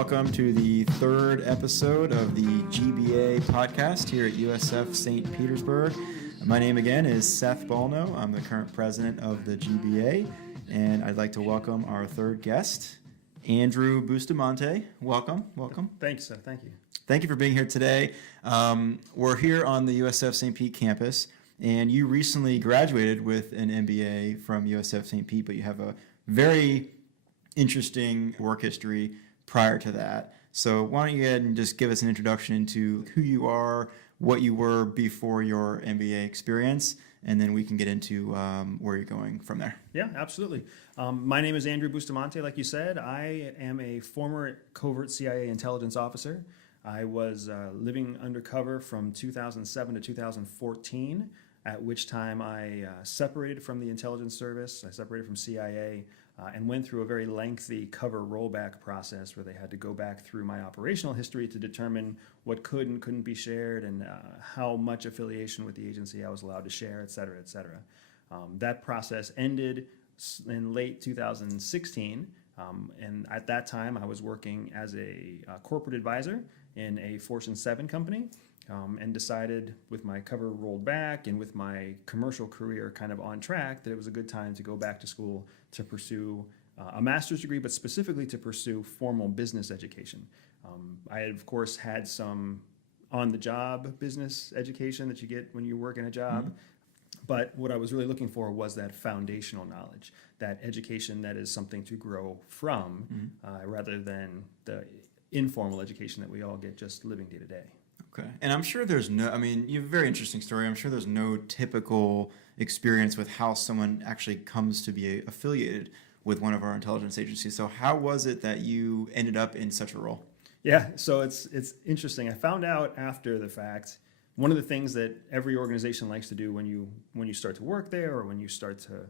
welcome to the third episode of the GBA podcast here at USF St. Petersburg. My name again is Seth Balno. I'm the current president of the GBA, and I'd like to welcome our third guest, Andrew Bustamante. Welcome. Thanks, Seth. Thank you. Thank you for being here today. We're here on the USF St. Pete campus, and you recently graduated with an MBA from USF St. Pete, but you have a very interesting work history prior to that. So why don't you go ahead and just give us an introduction into who you are, what you were before your MBA experience, and then we can get into where you're going from there. Yeah, absolutely. My name is Andrew Bustamante, like you said. I am a former covert CIA intelligence officer. I was living undercover from 2007 to 2014, at which time I separated from the intelligence service. I separated from CIA and went through a very lengthy cover rollback process where they had to go back through my operational history to determine what could and couldn't be shared and how much affiliation with the agency I was allowed to share, et cetera, et cetera. That process ended in late 2016, and at that time I was working as a corporate advisor in a Fortune 7 company. And decided with my cover rolled back and with my commercial career kind of on track that it was a good time to go back to school to pursue a master's degree, but specifically to pursue formal business education. I had, of course, had some on-the-job business education that you get when you work in a job. Mm-hmm. But what I was really looking for was that foundational knowledge, that education that is something to grow from, rather than the informal education that we all get just living day to day. Okay. And I'm sure you have a very interesting story. I'm sure there's no typical experience with how someone actually comes to be affiliated with one of our intelligence agencies. So how was it that you ended up in such a role? Yeah, so it's interesting. I found out after the fact, one of the things that every organization likes to do when you start to work there or when you start to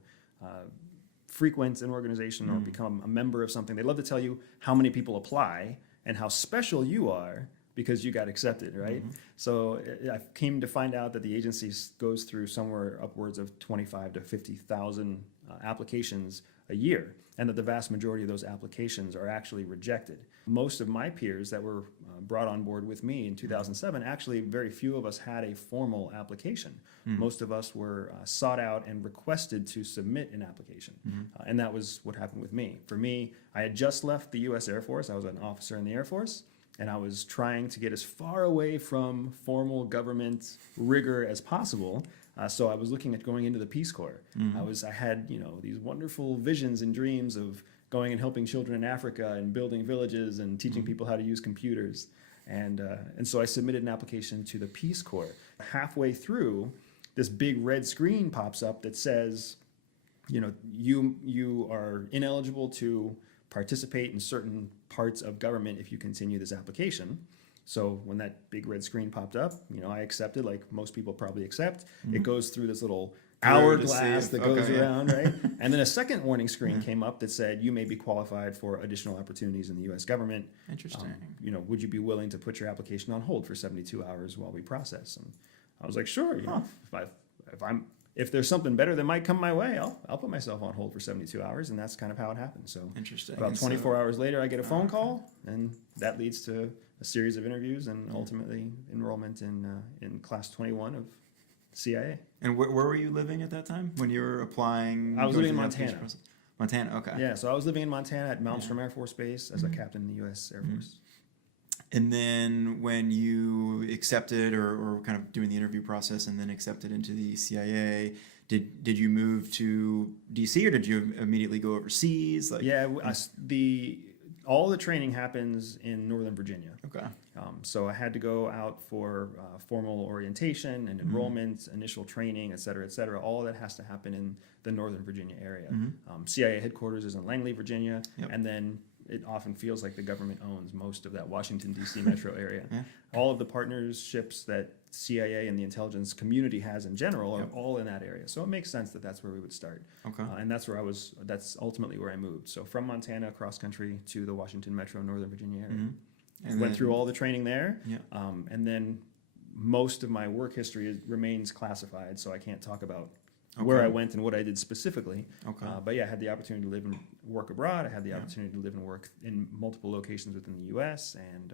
frequent an organization or become a member of something, they love to tell you how many people apply and how special you are because you got accepted, right? Mm-hmm. So I came to find out that the agency goes through somewhere upwards of 25 to 50,000 applications a year, and that the vast majority of those applications are actually rejected. Most of my peers that were brought on board with me in 2007, actually very few of us had a formal application. Most of us were sought out and requested to submit an application, and that was what happened with me. For me, I had just left the U.S. Air Force. I was an officer in the Air Force. And I was trying to get as far away from formal government rigor as possible. So I was looking at going into the Peace Corps. I had these wonderful visions and dreams of going and helping children in Africa and building villages and teaching people how to use computers. And so I submitted an application to the Peace Corps. Halfway through, this big red screen pops up that says, you are ineligible to participate in certain parts of government if you continue this application. So when that big red screen popped up, I accepted, like most people probably accept. It goes through this little hourglass that goes around, right? And then a second warning screen came up that said, you may be qualified for additional opportunities in the U.S. government. Interesting. Would you be willing to put your application on hold for 72 hours while we process? And I was like, sure. If there's something better that might come my way, I'll put myself on hold for 72 hours, and that's kind of how it happened. So interesting. About 24 hours later, I get a phone call, and that leads to a series of interviews and ultimately enrollment in Class 21 of CIA. And where were you living at that time when you were applying? I was living in Montana. Montana, okay. Yeah, so I was living in Montana at Malmstrom Air Force Base as a captain in the U.S. Air Force. And then when you accepted or kind of doing the interview process and then accepted into the CIA, did you move to D.C. or did you immediately go overseas? All the training happens in Northern Virginia. Okay. So I had to go out for formal orientation and enrollment, initial training, et cetera, et cetera. All of that has to happen in the Northern Virginia area. CIA headquarters is in Langley, Virginia, and then it often feels like the government owns most of that Washington, D.C. metro area. All of the partnerships that CIA and the intelligence community has in general are all in that area. So it makes sense that that's where we would start. Okay. And that's where that's ultimately where I moved. So from Montana across country to the Washington metro, Northern Virginia area. And went through all the training there. And then most of my work history remains classified, so I can't talk about where Okay. I went and what I did specifically. Okay. But yeah, I had the opportunity to live and work abroad. I had the opportunity to live and work in multiple locations within the U.S. and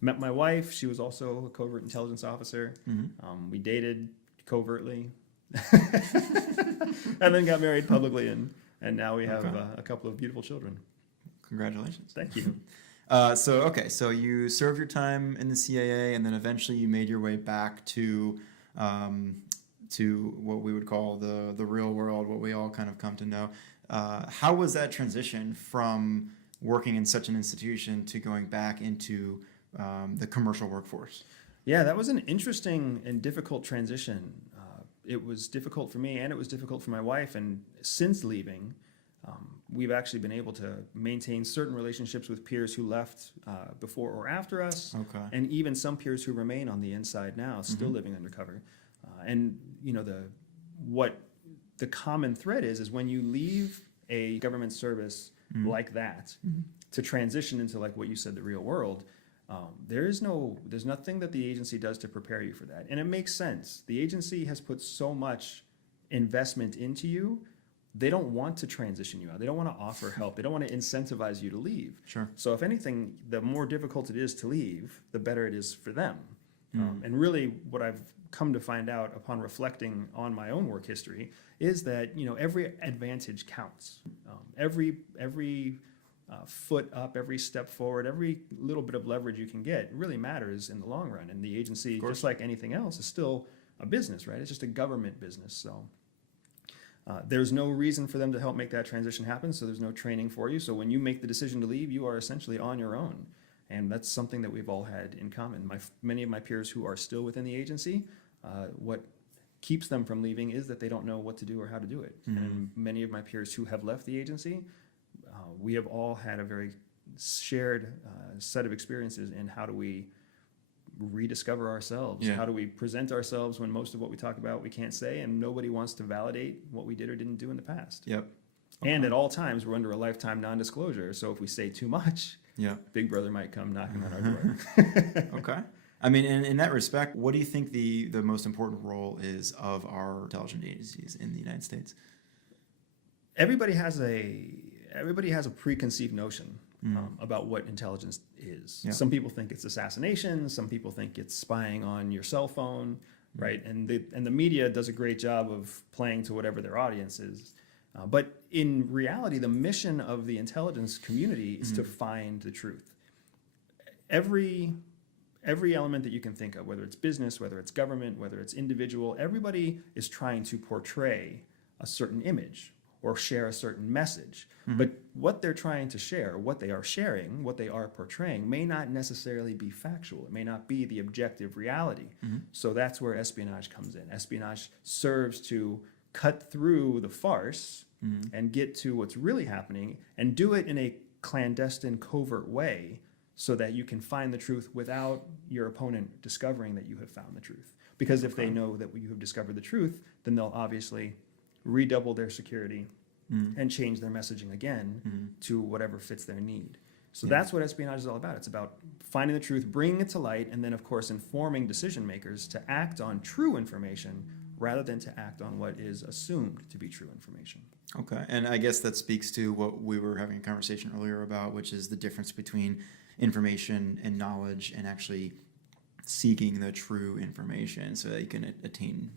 met my wife. She was also a covert intelligence officer. We dated covertly, and then got married publicly, and now we have Okay. a couple of beautiful children. Congratulations. Thank you. So you served your time in the CAA, and then eventually you made your way back to what we would call the real world, what we all kind of come to know. How was that transition from working in such an institution to going back into the commercial workforce? Yeah, that was an interesting and difficult transition. It was difficult for me and it was difficult for my wife. And since leaving, we've actually been able to maintain certain relationships with peers who left before or after us, Okay. and even some peers who remain on the inside now, still living undercover. And you know, what the common thread is when you leave a government service like that to transition into, like what you said, the real world. There's nothing that the agency does to prepare you for that, and it makes sense. The agency has put so much investment into you. They don't want to transition you out. They don't want to offer help. They don't want to incentivize you to leave. Sure. So if anything, the more difficult it is to leave, the better it is for them. And really, what I've come to find out upon reflecting on my own work history is that, you know, every advantage counts. Every foot up, every step forward, every little bit of leverage you can get really matters in the long run. And the agency, just like anything else, is still a business, right? It's just a government business. So there's no reason for them to help make that transition happen. So there's no training for you. So when you make the decision to leave, you are essentially on your own. And that's something that we've all had in common. Many of my peers who are still within the agency, what keeps them from leaving is that they don't know what to do or how to do it. And many of my peers who have left the agency, we have all had a very shared set of experiences in how do we rediscover ourselves? Yeah. How do we present ourselves when most of what we talk about we can't say, and nobody wants to validate what we did or didn't do in the past. Yep. And at all times, we're under a lifetime non-disclosure. So if we say too much, Yeah. Big Brother might come knocking on our door. Okay. I mean, in that respect, what do you think the most important role is of our intelligence agencies in the United States? Everybody has a preconceived notion about what intelligence is. Yeah. Some people think it's assassination. Some people think it's spying on your cell phone, right? And the media does a great job of playing to whatever their audience is. But in reality, the mission of the intelligence community is to find the truth. Every element that you can think of, whether it's business, whether it's government, whether it's individual, everybody is trying to portray a certain image or share a certain message. But what they're trying to share, what they are sharing, what they are portraying may not necessarily be factual. It may not be the objective reality. So that's where espionage comes in. Espionage serves to cut through the farce and get to what's really happening and do it in a clandestine, covert way so that you can find the truth without your opponent discovering that you have found the truth. Because if they know that you have discovered the truth, then they'll obviously redouble their security and change their messaging again to whatever fits their need. So that's what espionage is all about. It's about finding the truth, bringing it to light, and then, of course, informing decision makers to act on true information rather than to act on what is assumed to be true information. Okay. And I guess that speaks to what we were having a conversation earlier about, which is the difference between information and knowledge and actually seeking the true information so that you can attain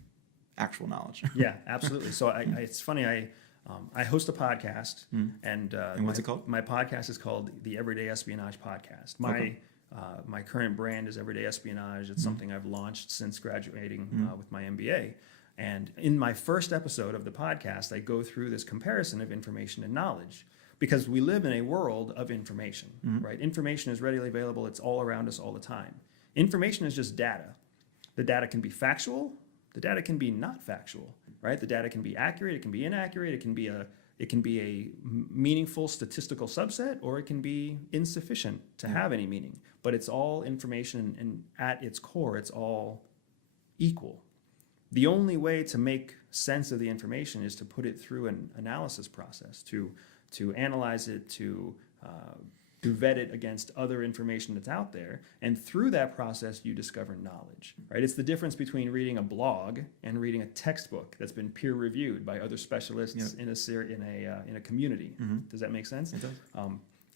actual knowledge. Yeah, absolutely. So it's funny, I host a podcast, and what's it called? My podcast is called the Everyday Espionage Podcast. My current brand is Everyday Espionage. It's something I've launched since graduating with my MBA. And in my first episode of the podcast, I go through this comparison of information and knowledge, because we live in a world of information, right? Information is readily available. It's all around us all the time. Information is just data. The data can be factual. The data can be not factual, right? The data can be accurate. It can be inaccurate. It can be a meaningful statistical subset, or it can be insufficient to have any meaning. But it's all information, and at its core, it's all equal. The only way to make sense of the information is to put it through an analysis process, to analyze it, to to vet it against other information that's out there. And through that process, you discover knowledge, right? It's the difference between reading a blog and reading a textbook that's been peer reviewed by other specialists in a community. Does that make sense? It does.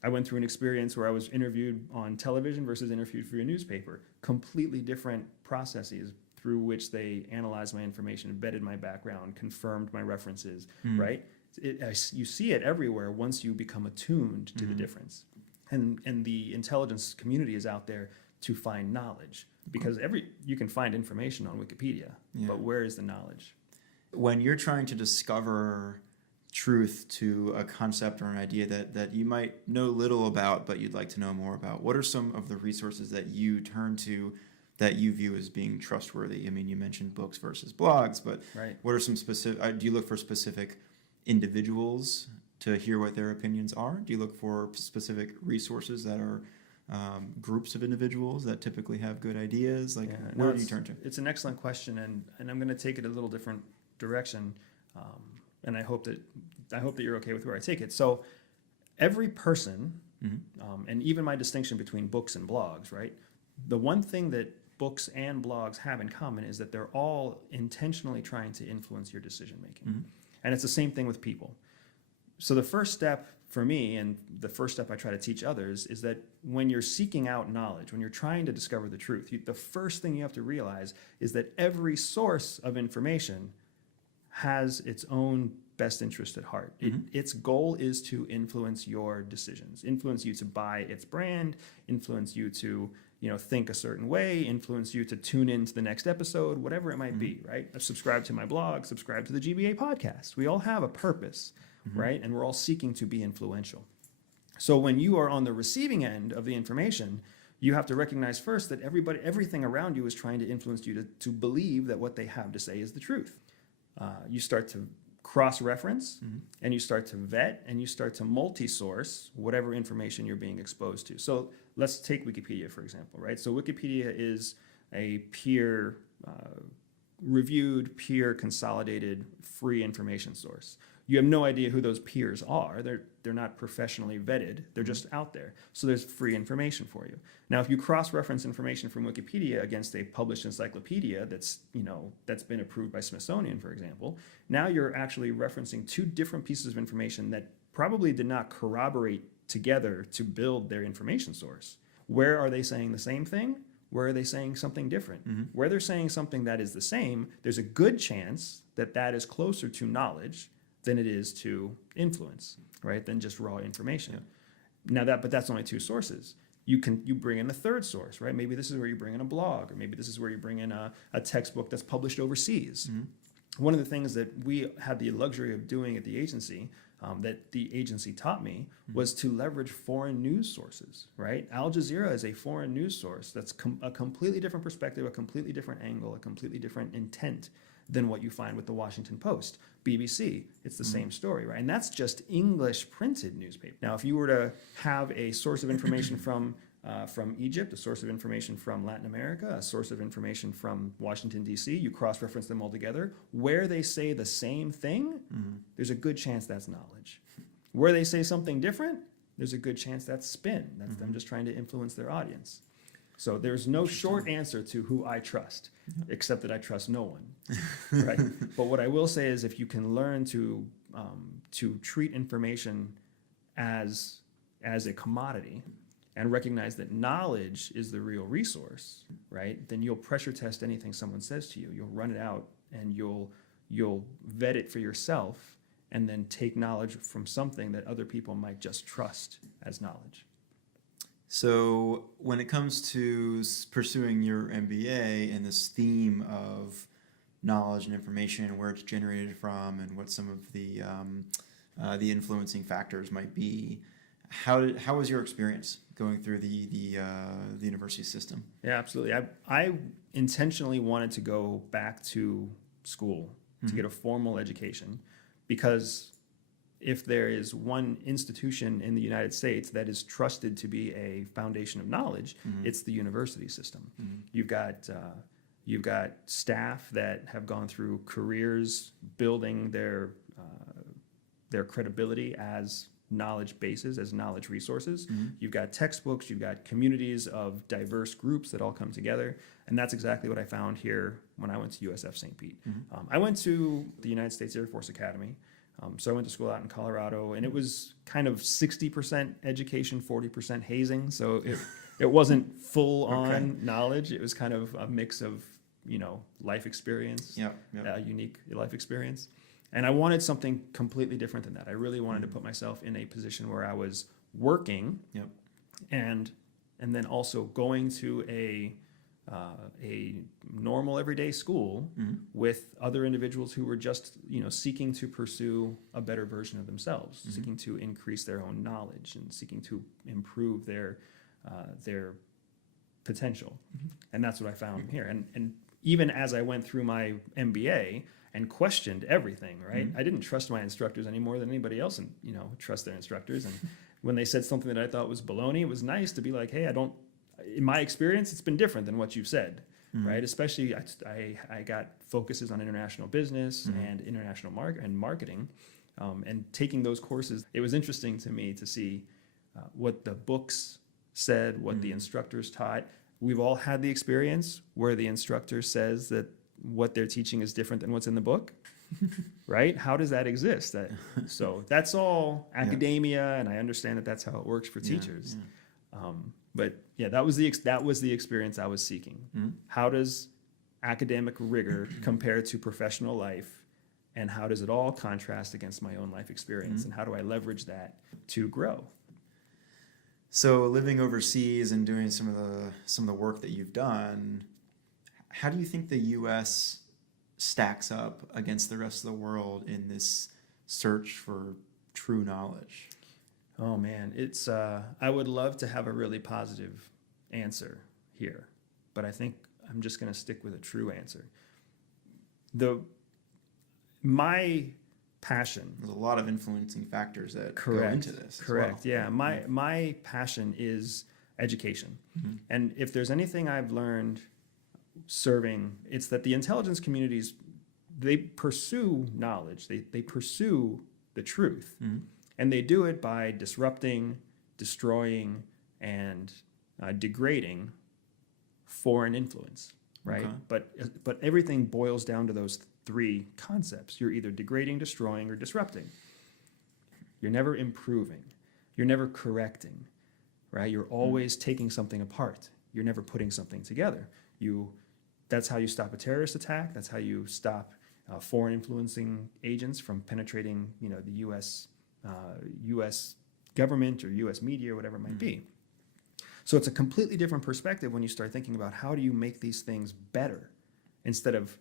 I went through an experience where I was interviewed on television versus interviewed for a newspaper. Completely different processes through which they analyzed my information, vetted my background, confirmed my references, right? You see it everywhere once you become attuned to the difference. And the intelligence community is out there to find knowledge, because you can find information on Wikipedia, but where is the knowledge? When you're trying to discover truth to a concept or an idea that you might know little about but you'd like to know more about, what are some of the resources that you turn to that you view as being trustworthy? I mean, you mentioned books versus blogs, but what are some specific, do you look for specific individuals to hear what their opinions are? Do you look for specific resources that are groups of individuals that typically have good ideas? Like, where do you turn to? It's an excellent question, and I'm going to take it a little different direction, and I hope that you're okay with where I take it. So every person, and even my distinction between books and blogs, right? The one thing that books and blogs have in common is that they're all intentionally trying to influence your decision making. And it's the same thing with people. So the first step for me, and the first step I try to teach others, is that when you're seeking out knowledge, when you're trying to discover the truth, the first thing you have to realize is that every source of information has its own best interest at heart. Its goal is to influence your decisions, influence you to buy its brand, influence you to think a certain way, influence you to tune into the next episode, whatever it might be, right? Subscribe to my blog, subscribe to the GBA podcast. We all have a purpose, right? And we're all seeking to be influential. So when you are on the receiving end of the information, you have to recognize first that everything around you is trying to influence you to believe that what they have to say is the truth. You start to cross-reference, and you start to vet, and you start to multi-source whatever information you're being exposed to. So let's take Wikipedia, for example, right? So Wikipedia is a peer-reviewed, peer-consolidated, free information source. You have no idea who those peers are. They're not professionally vetted. They're just out there. So there's free information for you. Now, if you cross-reference information from Wikipedia against a published encyclopedia that's been approved by Smithsonian, for example, now you're actually referencing two different pieces of information that probably did not corroborate together to build their information source. Where are they saying the same thing? Where are they saying something different? Where they're saying something that is the same, there's a good chance that is closer to knowledge than it is to influence, right? Than just raw information. But that's only two sources. You bring in a third source, right? Maybe this is where you bring in a blog, or maybe this is where you bring in a textbook that's published overseas. One of the things that we had the luxury of doing at the agency, that the agency taught me, was to leverage foreign news sources, right? Al Jazeera is a foreign news source that's a completely different perspective, a completely different angle, a completely different intent than what you find with the Washington Post. BBC, it's the same story, right? And that's just English printed newspaper. Now, if you were to have a source of information from Egypt, a source of information from Latin America, a source of information from Washington, D.C., you cross-reference them all together, where they say the same thing, there's a good chance that's knowledge. Where they say something different, there's a good chance that's spin. That's them just trying to influence their audience. So there's no short answer to who I trust, except that I trust no one, right? But what I will say is, if you can learn to treat information as a commodity and recognize that knowledge is the real resource, right? Then you'll pressure test anything someone says to you. You'll run it out, and you'll vet it for yourself, and then take knowledge from something that other people might just trust as knowledge. So when it comes to pursuing your MBA and this theme of knowledge and information and where it's generated from and what some of the influencing factors might be, how was your experience going through the university system? Yeah, absolutely. I intentionally wanted to go back to school to get a formal education, because if there is one institution in the United States that is trusted to be a foundation of knowledge, it's the university system. You've got staff that have gone through careers building their credibility as knowledge bases, as knowledge resources. You've got textbooks, you've got communities of diverse groups that all come together. And that's exactly what I found here when I went to USF St. Pete. I went to the United States Air Force Academy. So I went to school out in Colorado, and it was kind of 60% education, 40% hazing. So it wasn't full on knowledge. It was kind of a mix of, life experience, unique life experience. And I wanted something completely different than that. I really wanted to put myself in a position where I was working and then also going to a normal everyday school with other individuals who were just seeking to pursue a better version of themselves, seeking to increase their own knowledge and seeking to improve their potential. And that's what I found here. And even as I went through my MBA and questioned everything, right? I didn't trust my instructors any more than anybody else, and trust their instructors. And when they said something that I thought was baloney, it was nice to be like, hey, in my experience, it's been different than what you've said, right? Especially I got focuses on international business and international marketing, and taking those courses. It was interesting to me to see what the books said, what the instructors taught. We've all had the experience where the instructor says that what they're teaching is different than what's in the book, right? How does that exist? So that's all academia, and I understand that that's how it works for teachers. But yeah, that was the experience I was seeking. How does academic rigor compare to professional life, and how does it all contrast against my own life experience, and how do I leverage that to grow? So living overseas and doing some of the work that you've done, how do you think the U.S. stacks up against the rest of the world in this search for true knowledge? Oh man, it's I would love to have a really positive answer here, but I think I'm just going to stick with a true answer. My passion. There's a lot of influencing factors that go into this. Correct. Yeah. My passion is education. And if there's anything I've learned serving, it's that the intelligence communities, they pursue knowledge. They pursue the truth. And they do it by disrupting, destroying, and degrading foreign influence, right? But everything boils down to those three concepts. You're either degrading, destroying, or disrupting. You're never improving. You're never correcting, right? You're always taking something apart. You're never putting something together. That's how you stop a terrorist attack. That's how you stop foreign influencing agents from penetrating, the U.S. Government or U.S. media or whatever it might be. So it's a completely different perspective when you start thinking about how do you make these things better, instead of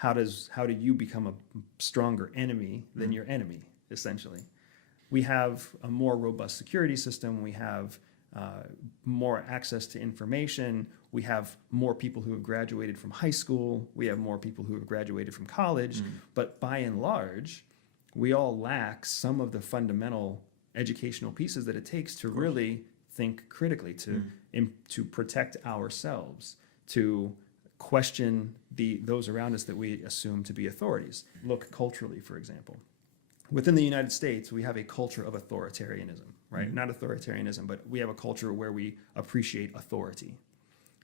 how do you become a stronger enemy than your enemy, essentially. We have a more robust security system. We have more access to information. We have more people who have graduated from high school. We have more people who have graduated from college. But by and large, we all lack some of the fundamental educational pieces that it takes to really think critically, to protect ourselves, to question those around us that we assume to be authorities. Look culturally, for example. Within the United States, we have a culture of authoritarianism, right? Not authoritarianism, but we have a culture where we appreciate authority,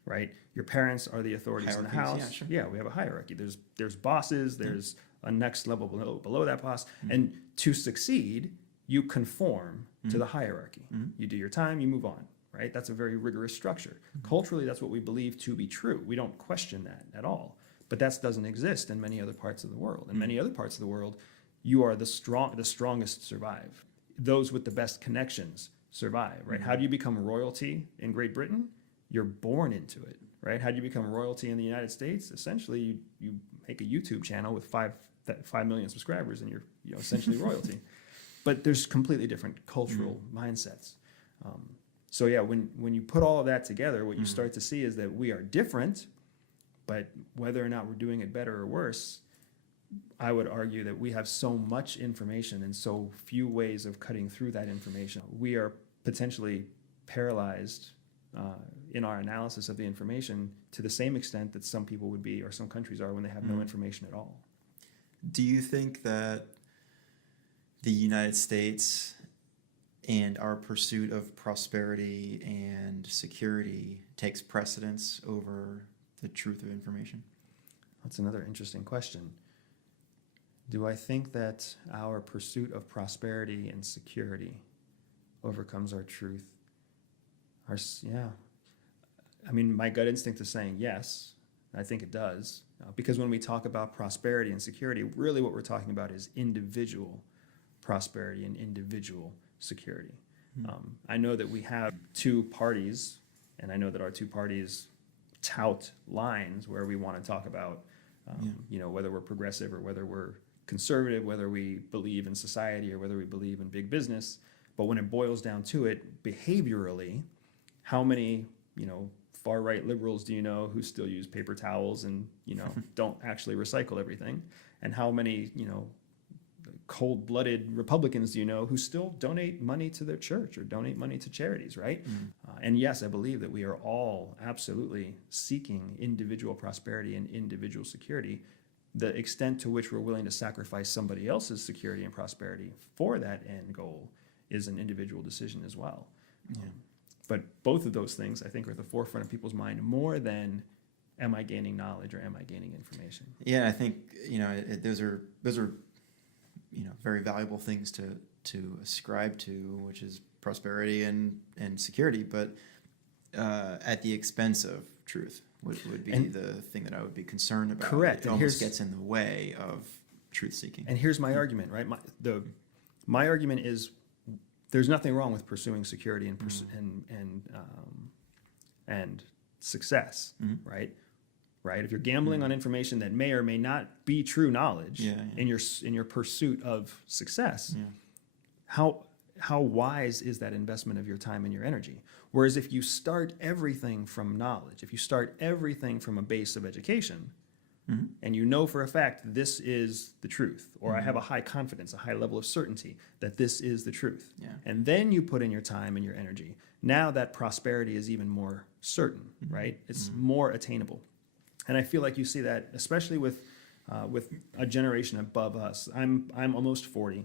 right? Your parents are the authorities in the house. Yeah, sure. Yeah, we have a hierarchy. There's bosses, there's a next level below that boss. And to succeed, you conform to the hierarchy. You do your time, you move on, right? That's a very rigorous structure. Culturally, that's what we believe to be true. We don't question that at all. But that doesn't exist in many other parts of the world. In many other parts of the world, you are the strongest survive. Those with the best connections survive, right? How do you become royalty in Great Britain? You're born into it, right? How do you become royalty in the United States? Essentially, you make a YouTube channel with 5 million subscribers, and you're essentially royalty. But there's completely different cultural mindsets. So yeah, when you put all of that together, what you start to see is that we are different, but whether or not we're doing it better or worse, I would argue that we have so much information and so few ways of cutting through that information. We are potentially paralyzed in our analysis of the information to the same extent that some people would be, or some countries are, when they have no information at all. Do you think that the United States and our pursuit of prosperity and security takes precedence over the truth of information? That's another interesting question. Do I think that our pursuit of prosperity and security overcomes our truth? Yeah. I mean, my gut instinct is saying yes. I think it does. Because when we talk about prosperity and security, really what we're talking about is individual prosperity and individual security. I know that we have two parties, and I know that our two parties tout lines where we want to talk about, whether we're progressive or whether we're conservative, whether we believe in society or whether we believe in big business. But when it boils down to it, behaviorally, how many, far-right liberals do you know who still use paper towels and, don't actually recycle everything? And how many, cold-blooded Republicans do you know who still donate money to their church or donate money to charities, right? And yes, I believe that we are all absolutely seeking individual prosperity and individual security. The extent to which we're willing to sacrifice somebody else's security and prosperity for that end goal is an individual decision as well. But both of those things, I think, are at the forefront of people's mind more than, am I gaining knowledge or am I gaining information? Yeah, I think those are very valuable things to ascribe to, which is prosperity and security, but at the expense of truth would be the thing that I would be concerned about. Correct. It almost gets in the way of truth seeking. And here's my argument, right? My argument is there's nothing wrong with pursuing security and success, right? Right. If you're gambling on information that may or may not be true knowledge in your pursuit of success, how wise is that investment of your time and your energy? Whereas if you start everything from knowledge, if you start everything from a base of education, and you know for a fact this is the truth, or I have a high confidence, a high level of certainty that this is the truth, and then you put in your time and your energy, now that prosperity is even more certain, right? It's more attainable. And I feel like you see that, especially with a generation above us. I'm almost 40.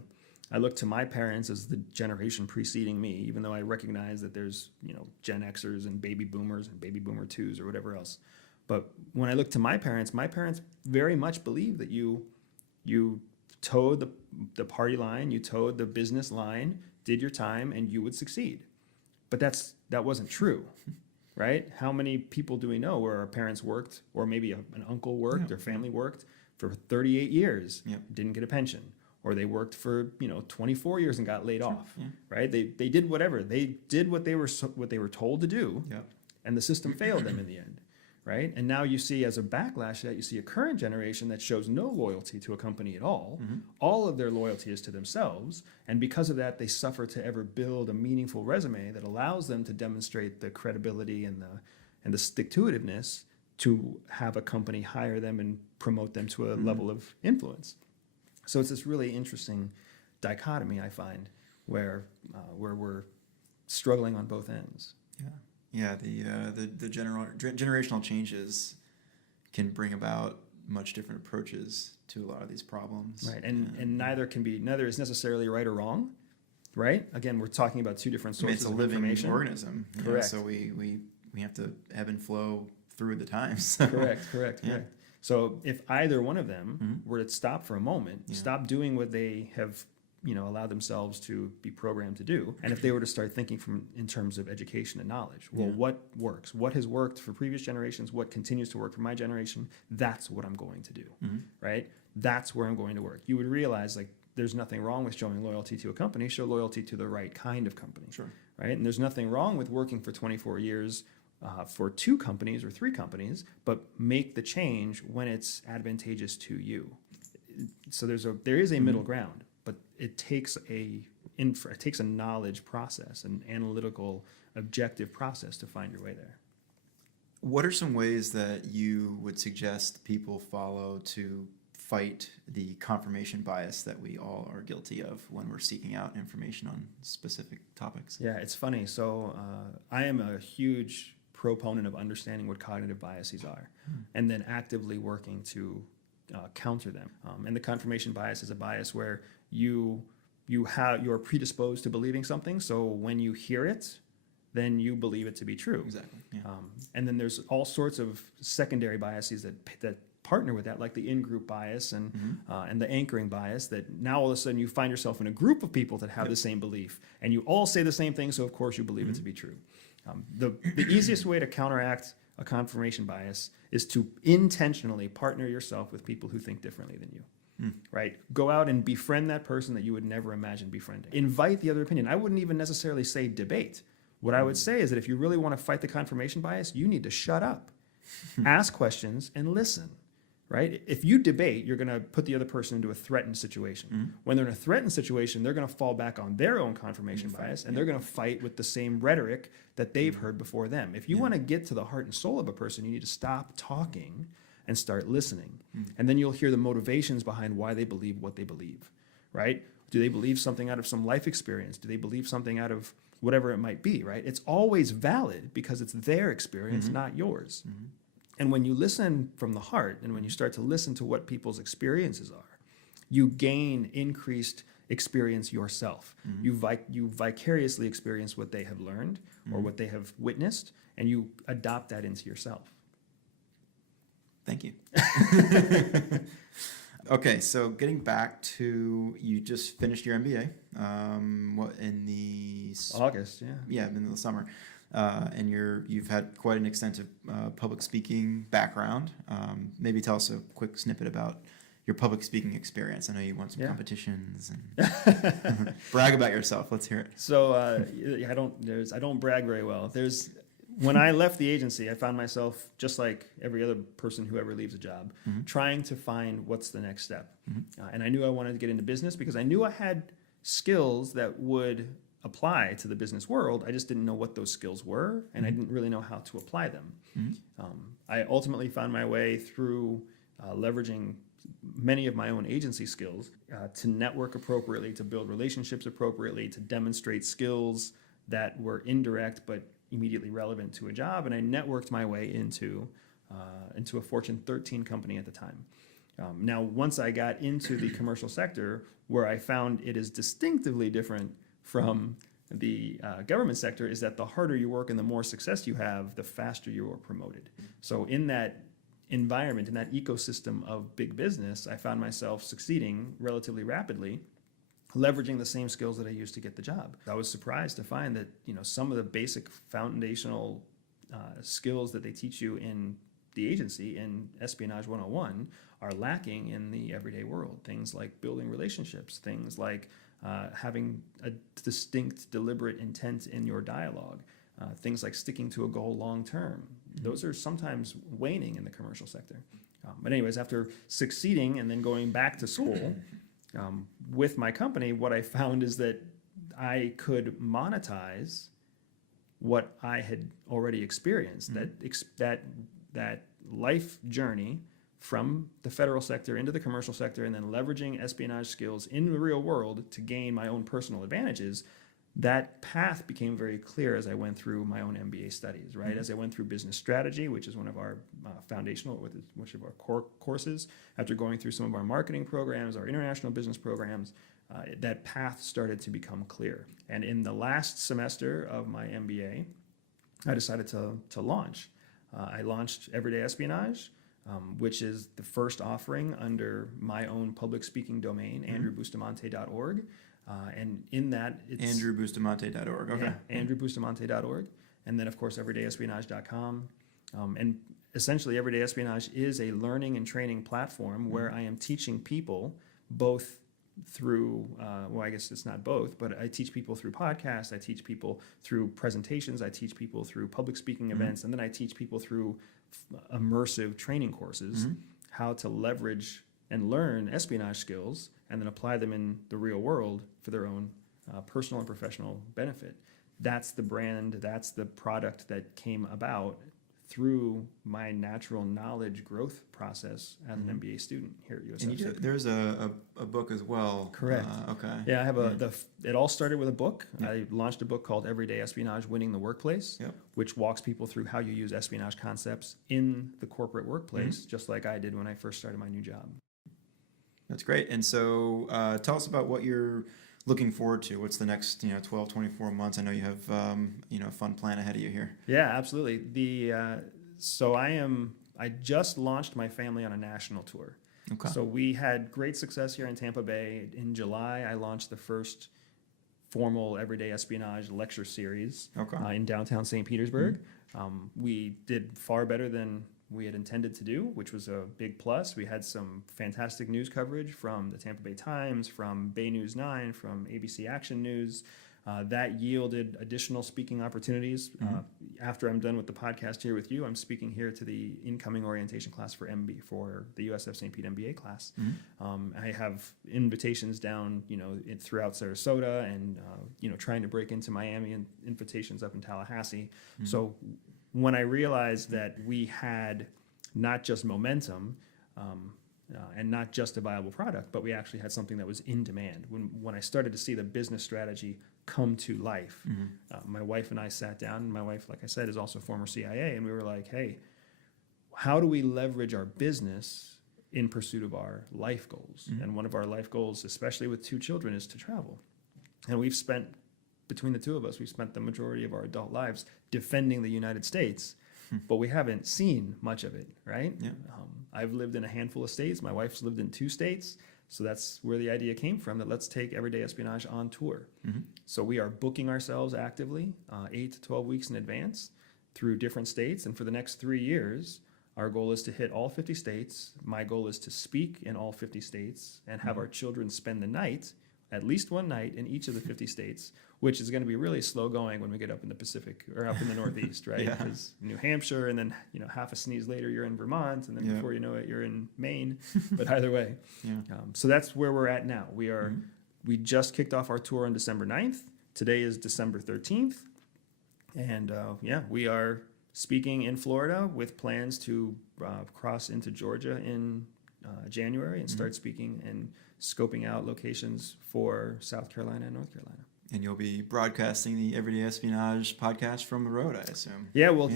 I look to my parents as the generation preceding me, even though I recognize that there's Gen Xers and baby boomers and baby boomer twos or whatever else. But when I look to my parents very much believe that you towed the party line, you towed the business line, did your time, and you would succeed. But that wasn't true. Right? How many people do we know where our parents worked, or maybe an uncle worked, their family worked for 38 years, didn't get a pension, or they worked for 24 years and got laid off, right? They did whatever. They did what they were told to do, and the system failed them in the end, right? And now you see, as a backlash to that, you see a current generation that shows no loyalty to a company at all. All of their loyalty is to themselves, and because of that, they suffer to ever build a meaningful resume that allows them to demonstrate the credibility and the stick-to-itiveness to have a company hire them and promote them to a level of influence. So it's this really interesting dichotomy, I find, where we're struggling on both ends. Yeah, the generational changes can bring about much different approaches to a lot of these problems. Right, and neither is necessarily right or wrong, right? Again, we're talking about two different sources of information. It's a living organism. Correct. So we have to ebb and flow through the times. Correct. So if either one of them were to stop for a moment, stop doing what they have allow themselves to be programmed to do, and if they were to start thinking in terms of education and knowledge, what works, what has worked for previous generations, what continues to work for my generation, that's what I'm going to do, right? That's where I'm going to work. You would realize, like, there's nothing wrong with showing loyalty to a company. Show loyalty to the right kind of company, right? And there's nothing wrong with working for 24 years for 2 companies or 3 companies, but make the change when it's advantageous to you. So there is a middle ground. But it takes a knowledge process, an analytical, objective process to find your way there. What are some ways that you would suggest people follow to fight the confirmation bias that we all are guilty of when we're seeking out information on specific topics? Yeah, it's funny. So I am a huge proponent of understanding what cognitive biases are, and then actively working to counter them. And the confirmation bias is a bias where you you're predisposed to believing something. So when you hear it, then you believe it to be true. Exactly. Yeah. And then there's all sorts of secondary biases that partner with that, like the in-group bias and the anchoring bias, that now all of a sudden you find yourself in a group of people that have the same belief, and you all say the same thing, so of course you believe it to be true. The easiest way to counteract a confirmation bias is to intentionally partner yourself with people who think differently than you. Right? Go out and befriend that person that you would never imagine befriending. Invite the other opinion. I wouldn't even necessarily say debate. What I would say is that if you really want to fight the confirmation bias, you need to shut up, ask questions, and listen. Right? If you debate, you're going to put the other person into a threatened situation. When they're in a threatened situation, they're going to fall back on their own confirmation bias, and they're going to fight with the same rhetoric that they've heard before them. If you want to get to the heart and soul of a person, you need to stop talking and start listening. And then you'll hear the motivations behind why they believe what they believe. Right? Do they believe something out of some life experience? Do they believe something out of whatever it might be? Right? It's always valid because it's their experience, not yours. And when you listen from the heart, and when you start to listen to what people's experiences are, you gain increased experience yourself. You vicariously experience what they have learned or what they have witnessed, and you adopt that into yourself. Thank you. Okay, so getting back to, you just finished your MBA. What, in the August, yeah, in the summer. And you've had quite an extensive public speaking background. Maybe tell us a quick snippet about your public speaking experience. I know you won some competitions, and brag about yourself. Let's hear it. So I don't brag very well. When I left the agency, I found myself, just like every other person who ever leaves a job, trying to find what's the next step. And I knew I wanted to get into business because I knew I had skills that would apply to the business world. I just didn't know what those skills were, and I didn't really know how to apply them. I ultimately found my way through leveraging many of my own agency skills to network appropriately, to build relationships appropriately, to demonstrate skills that were indirect but immediately relevant to a job. And I networked my way into a Fortune 13 company at the time. Now, once I got into the commercial sector, where I found it is distinctively different from the government sector, is that the harder you work and the more success you have, the faster you are promoted. So in that environment, in that ecosystem of big business, I found myself succeeding relatively rapidly, leveraging the same skills that I used to get the job. I was surprised to find that, some of the basic foundational skills that they teach you in the agency in Espionage 101 are lacking in the everyday world. Things like building relationships, things like having a distinct, deliberate intent in your dialogue, things like sticking to a goal long term. Those are sometimes waning in the commercial sector. But anyways, after succeeding and then going back to school with my company, what I found is that I could monetize what I had already experienced, that life journey from the federal sector into the commercial sector, and then leveraging espionage skills in the real world to gain my own personal advantages. That path became very clear as I went through my own MBA studies, right? As I went through business strategy, which is one of our which of our core courses, after going through some of our marketing programs, our international business programs, that path started to become clear. And in the last semester of my MBA, I decided to launch. I launched Everyday Espionage, which is the first offering under my own public speaking domain, andrewbustamante.org. And in that, it's andrewbustamante.org. Okay. Yeah, andrewbustamante.org. And then, of course, everydayespionage.com. And essentially, Everyday Espionage is a learning and training platform where I am teaching people both through, well, I guess it's not both, but I teach people through podcasts, I teach people through presentations, I teach people through public speaking events, and then I teach people through immersive training courses how to leverage and learn espionage skills and then apply them in the real world for their own personal and professional benefit. That's the brand, that's the product that came about through my natural knowledge growth process as an MBA student here at USF. And there's a book as well. Correct. Okay. Yeah, I have it all started with a book. I launched a book called Everyday Espionage, Winning the Workplace, which walks people through how you use espionage concepts in the corporate workplace, just like I did when I first started my new job. That's great. And so tell us about what you're looking forward to? What's the next 12, 24 months? I know you have a fun plan ahead of you here. Yeah, absolutely. I just launched my family on a national tour. Okay. So we had great success here in Tampa Bay. In July, I launched the first formal Everyday Espionage lecture series in downtown St. Petersburg. We did far better than we had intended to do, which was a big plus. We had some fantastic news coverage from the Tampa Bay Times, from Bay News 9, from ABC Action News. That yielded additional speaking opportunities. After I'm done with the podcast here with you, I'm speaking here to the incoming orientation class for the USF St. Pete MBA class. I have invitations down, throughout Sarasota, and trying to break into Miami, and invitations up in Tallahassee. So when I realized that we had not just momentum, and not just a viable product, but we actually had something that was in demand. When I started to see the business strategy come to life, my wife and I sat down, and my wife, like I said, is also former CIA, and we were like, hey, how do we leverage our business in pursuit of our life goals? And one of our life goals, especially with 2 children, is to travel. And between the 2 of us, we've spent the majority of our adult lives defending the United States, but we haven't seen much of it, right? Yeah. I've lived in a handful of states. My wife's lived in 2 states. So that's where the idea came from, that let's take Everyday Espionage on tour. So we are booking ourselves actively 8 to 12 weeks in advance through different states. And for the next 3 years, our goal is to hit all 50 states. My goal is to speak in all 50 states and have our children spend the night, at least one night, in each of the 50 states, which is going to be really slow going when we get up in the Pacific or up in the Northeast, right? Because New Hampshire, and then half a sneeze later you're in Vermont, and then before you know it you're in Maine. But either way, so that's where we're at now. We just kicked off our tour on December 9th. Today is December 13th, and we are speaking in Florida with plans to cross into Georgia in January and start speaking and scoping out locations for South Carolina and North Carolina. And you'll be broadcasting the Everyday Espionage podcast from the road, I assume. Yeah, well,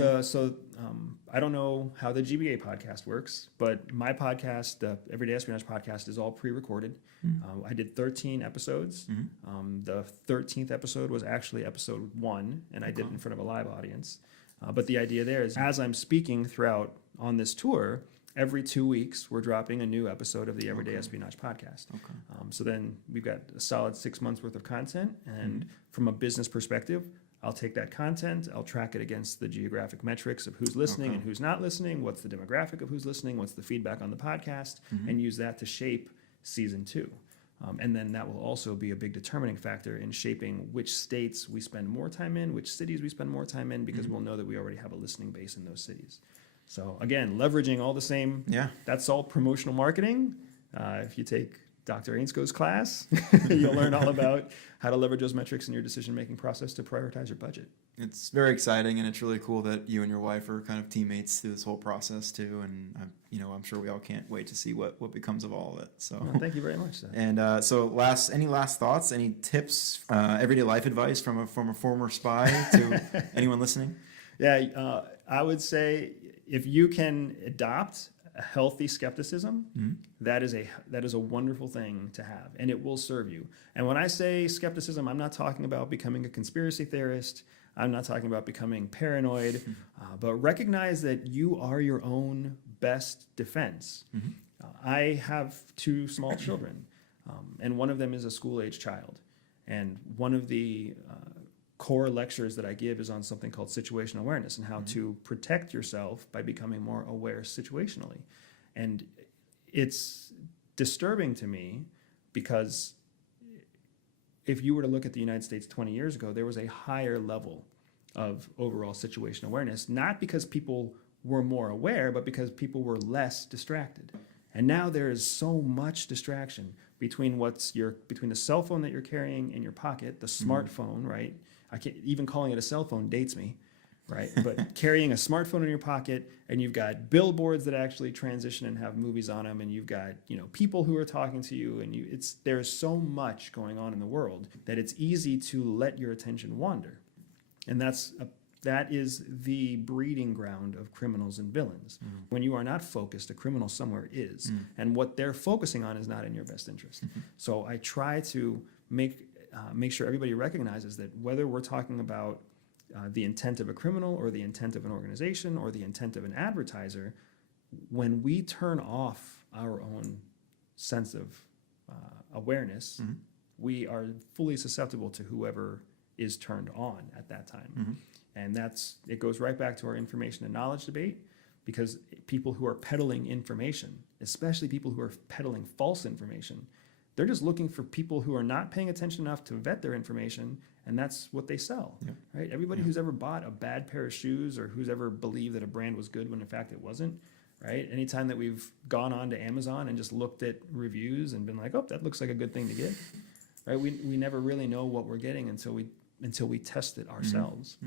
I don't know how the GBA podcast works, but my podcast, the Everyday Espionage podcast, is all pre-recorded. I did 13 episodes. The 13th episode was actually episode 1, and I did it in front of a live audience. But the idea there is, as I'm speaking throughout on this tour, every 2 weeks, we're dropping a new episode of the Everyday Espionage podcast. So then we've got a solid 6 months worth of content. And from a business perspective, I'll take that content, I'll track it against the geographic metrics of who's listening and who's not listening, what's the demographic of who's listening, what's the feedback on the podcast, and use that to shape season 2. And then that will also be a big determining factor in shaping which states we spend more time in, which cities we spend more time in, because we'll know that we already have a listening base in those cities. So again, leveraging all the same, that's all promotional marketing. If you take Dr. Ainsko's class, you'll learn all about how to leverage those metrics in your decision-making process to prioritize your budget. It's very exciting, and it's really cool that you and your wife are kind of teammates through this whole process too. And I'm sure we all can't wait to see what becomes of all of it. So thank you very much. Seth. And any last thoughts? Any tips? Everyday life advice from a former spy to anyone listening? Yeah, I would say if you can adopt a healthy skepticism, that is a wonderful thing to have, and it will serve you. And when I say skepticism, I'm not talking about becoming a conspiracy theorist. I'm not talking about becoming paranoid, but recognize that you are your own best defense. I have 2 small children, and one of them is a school-age child. And one of the core lectures that I give is on something called situational awareness and how to protect yourself by becoming more aware situationally. And it's disturbing to me because if you were to look at the United States 20 years ago, there was a higher level of overall situational awareness, not because people were more aware, but because people were less distracted. And now there is so much distraction between between the cell phone that you're carrying in your pocket, the smartphone, right? I can't even calling it a cell phone dates me, right? But carrying a smartphone in your pocket, and you've got billboards that actually transition and have movies on them, and you've got people who are talking to you, and there's so much going on in the world that it's easy to let your attention wander, and that is the breeding ground of criminals and villains. When you are not focused, a criminal somewhere is, and what they're focusing on is not in your best interest. So I try to make make sure everybody recognizes that whether we're talking about the intent of a criminal or the intent of an organization or the intent of an advertiser, when we turn off our own sense of awareness, we are fully susceptible to whoever is turned on at that time. And it goes right back to our information and knowledge debate, because people who are peddling information, especially people who are peddling false information, they're just looking for people who are not paying attention enough to vet their information, and that's what they sell, right? Everybody who's ever bought a bad pair of shoes or who's ever believed that a brand was good when in fact it wasn't, right? Anytime that we've gone on to Amazon and just looked at reviews and been like, oh, that looks like a good thing to get, right? We never really know what we're getting until we test it ourselves.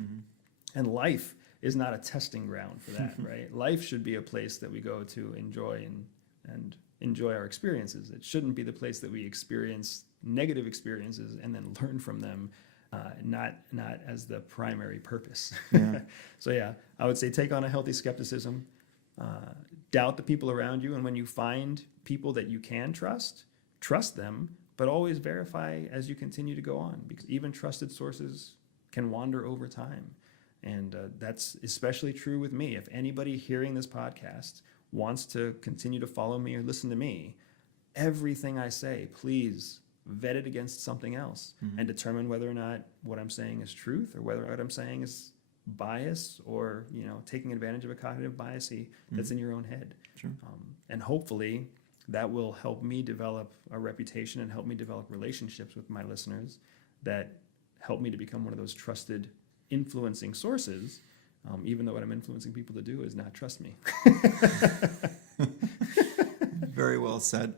And life is not a testing ground for that, right? Life should be a place that we go to enjoy and enjoy our experiences. It shouldn't be the place that we experience negative experiences and then learn from them, not as the primary purpose. So yeah, I would say take on a healthy skepticism, doubt the people around you, and when you find people that you can trust them, but always verify as you continue to go on, because even trusted sources can wander over time. And that's especially true with me. If anybody hearing this podcast wants to continue to follow me or listen to me, everything I say, please vet it against something else and determine whether or not what I'm saying is truth or whether what I'm saying is bias or, taking advantage of a cognitive bias that's in your own head. Sure. And hopefully that will help me develop a reputation and help me develop relationships with my listeners that help me to become one of those trusted influencing sources, even though what I'm influencing people to do is not trust me. Very well said.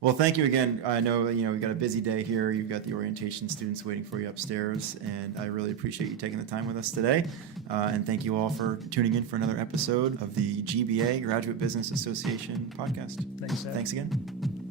Well, thank you again. I know, we've got a busy day here. You've got the orientation students waiting for you upstairs, and I really appreciate you taking the time with us today. And thank you all for tuning in for another episode of the GBA, Graduate Business Association podcast. Thanks, Seth. Thanks again.